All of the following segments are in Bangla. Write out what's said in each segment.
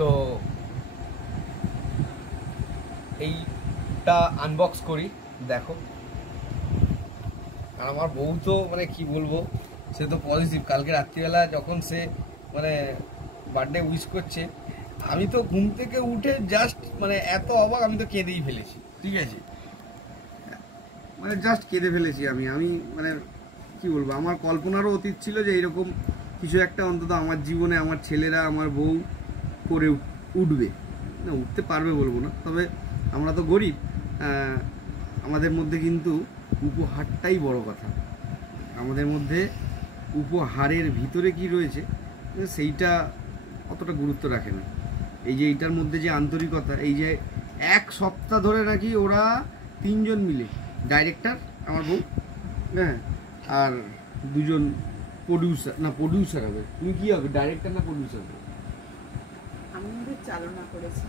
তো এইটা আনবক্স করি, দেখো। আর আমার বউ তো মানে কি বলবো, সে তো পজিটিভ। কালকে রাত্রিবেলা যখন সে মানে বার্থডে উইশ করছে, আমি তো ঘুম থেকে উঠে জাস্ট মানে এত অবাক, আমি তো কেঁদেই ফেলেছি। ঠিক আছে, মানে জাস্ট কেঁদে ফেলেছি আমি মানে কি বলবো, আমার কল্পনারও অতীত ছিল যে এরকম কিছু একটা অন্তত আমার জীবনে আমার ছেলেরা, আমার বউ করে উঠবে। না, উঠতে পারবে বলবো না, তবে আমরা তো গরিব, আমাদের মধ্যে কিন্তু উপহারটাই বড় কথা। আমাদের মধ্যে উপহারের ভিতরে কি রয়েছে সেইটা অতটা গুরুত্ব রাখে না। এই যে এইটার মধ্যে যে আন্তরিকতা, এই যে এক সপ্তাহ ধরে নাকি ওরা তিনজন মিলে, ডাইরেক্টর আমার বউ, হ্যাঁ, আর দুজন প্রডিউসার হবে। তুমি কি হবে, ডাইরেক্টর না প্রডিউসার হবে? আমি ওদের চালনা করেছি,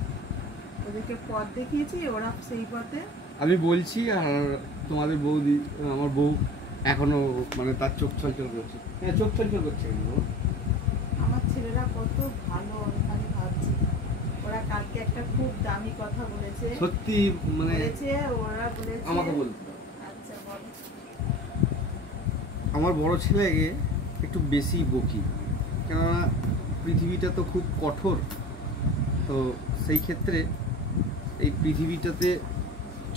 ওদেরকে পথ দেখিয়েছি, ওরা সেই পথে। আমি বলছি, আর তোমাদের বৌদি, আমার বউ এখনো মানে তার চোখ ছলছল করছে। হ্যাঁ, চোখ ছলছল করছে। আমার ছেলেরা কত ভালো, আমি ভাবছি ওরা কালকে একটা খুব দামি কথা বলেছে। সত্যি মানে ওরা বলেছে আমাকে বলতে। আচ্ছা বল। আমার বড় ছেলেকে একটু বেশি বকি, কেননা পৃথিবীটা তো খুব কঠোর। তো সেই ক্ষেত্রে এই পৃথিবীটাতে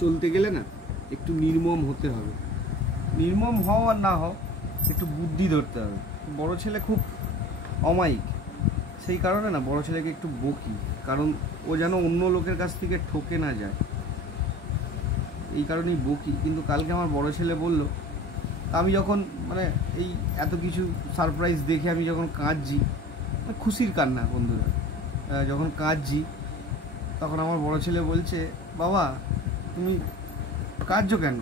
চলতে গেলে না একটু নির্মম হতে হবে। নির্মম হও আর না হও, একটু বুদ্ধি ধরতে হবে। বড় ছেলে খুব অমায়িক, সেই কারণে না বড় ছেলেকে একটু বকি, কারণ ও যেন অন্য লোকের কাছ থেকে ঠকে না যায়, এই কারণেই বকি। কিন্তু কালকে আমার বড় ছেলে বলল, আমি যখন মানে এই এত কিছু সারপ্রাইজ দেখে আমি যখন কাঁদছি, খুশির কান্না বন্ধুরা, যখন কাঁদছি, তখন আমার বড় ছেলে বলছে, বাবা তুমি কাঁদছো কেন?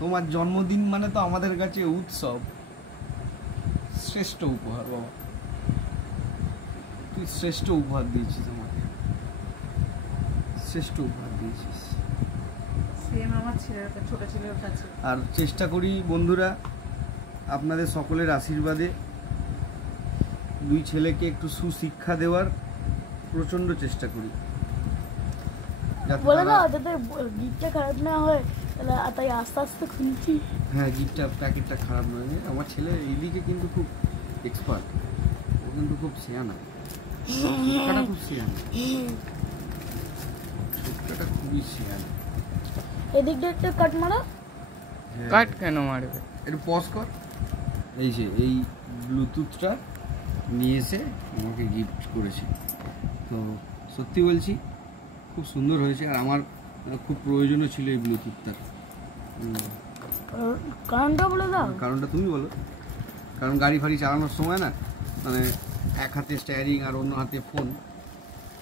তোমার জন্মদিন মানে তো আমাদের কাছে উৎসব, শ্রেষ্ঠ উপহার বাবা, তুই শ্রেষ্ঠ উপহার দিয়েছিস আমাকে, শ্রেষ্ঠ উপহার দিয়েছিস। ছোট ছেলের কাছে। আর চেষ্টা করি বন্ধুরা, আপনাদের সকলের আশীর্বাদে দুই ছেলেকে একটু সুশিক্ষা দেওয়ার প্রচণ্ড চেষ্টা করি, বলে না যাতে গিফটটা খারাপ না হয়, তাই আস্তে আস্তে খুলছি। হ্যাঁ, গিফটটা প্যাকেটটা খারাপ নয়। আমার ছেলে এইদিকে কিন্তু খুব এক্সপার্ট, ও কিন্তু খুব শেয়ানা, ছোটটা খুব শেয়ানা, ছোটটা খুবই শেয়ানা। এদিকটা একটু কাট মারো। কাট কেন মারবে, একটু পজ কর। এই যে এই ব্লুটুথটা নিয়ে এসে আমাকে গিফট করেছে, তো সত্যি বলছি খুব সুন্দর হয়েছে। আর আমার খুব প্রয়োজনও ছিল এই ব্লুটুথটার। কারণটা বলে দাও। কারণটা তুমি বলো। কারণ গাড়ি ফাড়ি চালানোর সময় না মানে এক হাতে স্টিয়ারিং আর অন্য হাতে ফোন,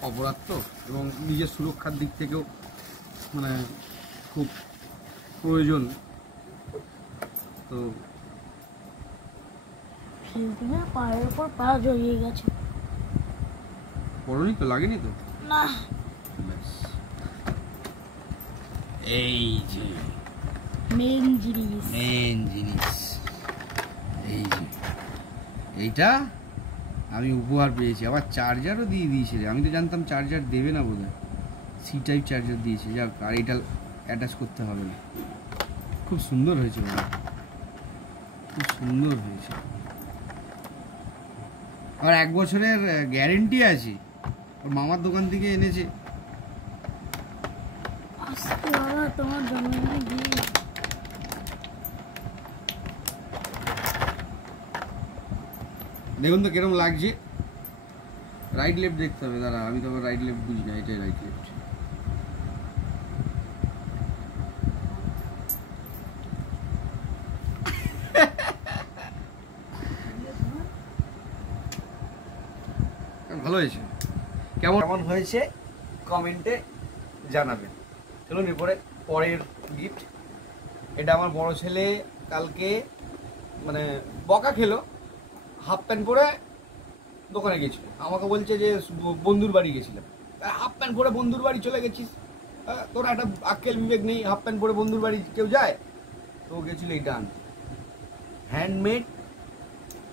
অপরাধ তো, এবং নিজের সুরক্ষার দিক থেকেও মানে খুব প্রয়োজন। তো পায়ের উপর পা জড়িয়ে গেছে। পড়নি তো, লাগেনি তো না। এই যে মেন জিনিস, এই যে এইটা আমি উপহার পেয়েছি। আবার চার্জারও দিয়ে দিয়েছে রে, আমি তো জানতাম চার্জার দেবে না বোধহয়, সি টাইপ চার্জার দিয়েছে। যাক, আর এটা অ্যাটাচ করতে হবে না। খুব সুন্দর হয়েছে বাবা, খুব সুন্দর হয়েছে। আর 1 বছরের গ্যারেন্টি আছে, ওর মামার দোকান থেকে এনেছে। তোমার জন্মদিনে গিয়ে দেখুন তো কিরকম লাগছে। রাইট লেফট দেখতে হবে, দাঁড়া, আমি তো রাইট লেফট বুঝি না, এটাই রাইট লেফট। ভালো হয়েছে। কেমন হয়েছে কমেন্টে জানাবেন। চলুন এরপরে পরের গিফট। এটা আমার বড় ছেলে কালকে মানে বকা খেলো, হাফ প্যান্ট পরে দোকানে গেছিল, আমাকে বলছে যে বন্ধুর বাড়ি গেছিলাম। হাফ প্যান্ট পরে বন্ধুর বাড়ি চলে গেছিস, তোর একটা আক্কেল বিবেক নেই, হাফ প্যান্ট পরে বন্ধুর বাড়ি কেউ যায়? তো গেছিল এইটা আনতে, হ্যান্ডমেড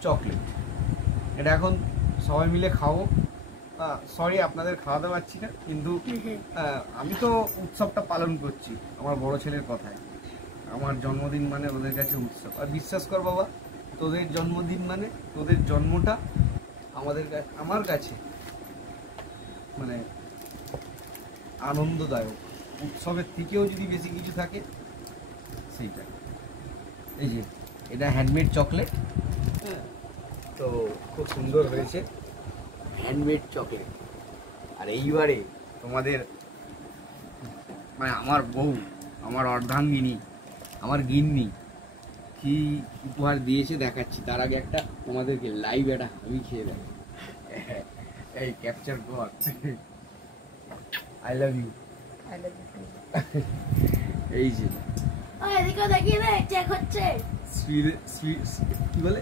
চকলেট। এটা এখন সবাই মিলে খাবো, সরি আপনাদের খাওয়াতে পারছি না, কিন্তু আমি তো উৎসবটা পালন করছি আমার বড় ছেলের কথায়। আমার জন্মদিন মানে ওদের কাছে উৎসব। আর বিশ্বাস কর বাবা, তোদের জন্মদিন মানে তোদের জন্মটা আমার কাছে মানে আনন্দদায়ক। উৎসবের থেকেও যদি বেশি কিছু থাকে সেইটা। এই যে এটা হ্যান্ডমেড চকলেট, হ্যাঁ, তো খুব সুন্দর হয়েছে হ্যান্ডমেড চকলেট। আর এইবারে তোমাদের মানে আমার বউ, আমার অর্ধাঙ্গিনী, আমার গিন্নি কি উপহার দিয়েছে দেখাচ্ছি। তার আগে একটা তোমাদেরকে লাইভ একটা হামি খেয়ে দেয়। এই ক্যাপচার কর। I love you. এই যে এদিকে দেখিয়ে দে, চেক হচ্ছে। কি বলে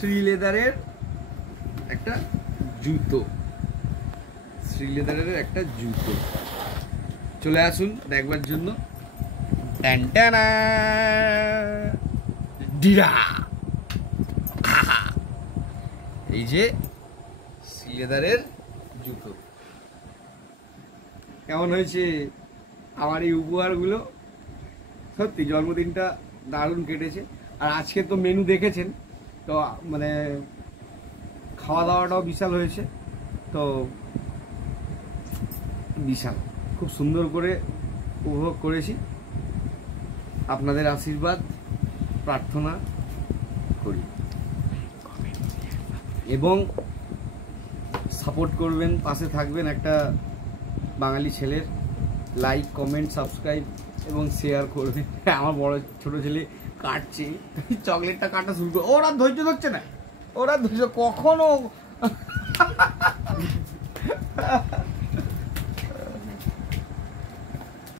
শ্রীলেদারের একটা জুতো, শ্রীলেদারের একটা জুতো। চলে আসুন দেখবার জন্য। ট্যান্টানা ডিরা। এই যে শ্রীলেদারের জুতো। কেমন হয়েছে আমার এই উপহারগুলো? সত্যি জন্মদিনটা দারুণ কেটেছে। আর আজকে তো মেনু দেখেছেন, তো মানে খাওয়া দাওয়াটাও বিশাল হয়েছে। তো বিশাল খুব সুন্দর করে উপভোগ করেছি। আপনাদের আশীর্বাদ প্রার্থনা করি এবং সাপোর্ট করবেন, পাশে থাকবেন একটা বাঙালি ছেলের। লাইক, কমেন্ট, সাবস্ক্রাইব এবং শেয়ার করবেন। আমার বড় ছোট ছেলে কাটছে, চকলেটটা কাটা শুরু করে। ওরা ধৈর্য ধরছে না, ওরা ধৈর্য কখনো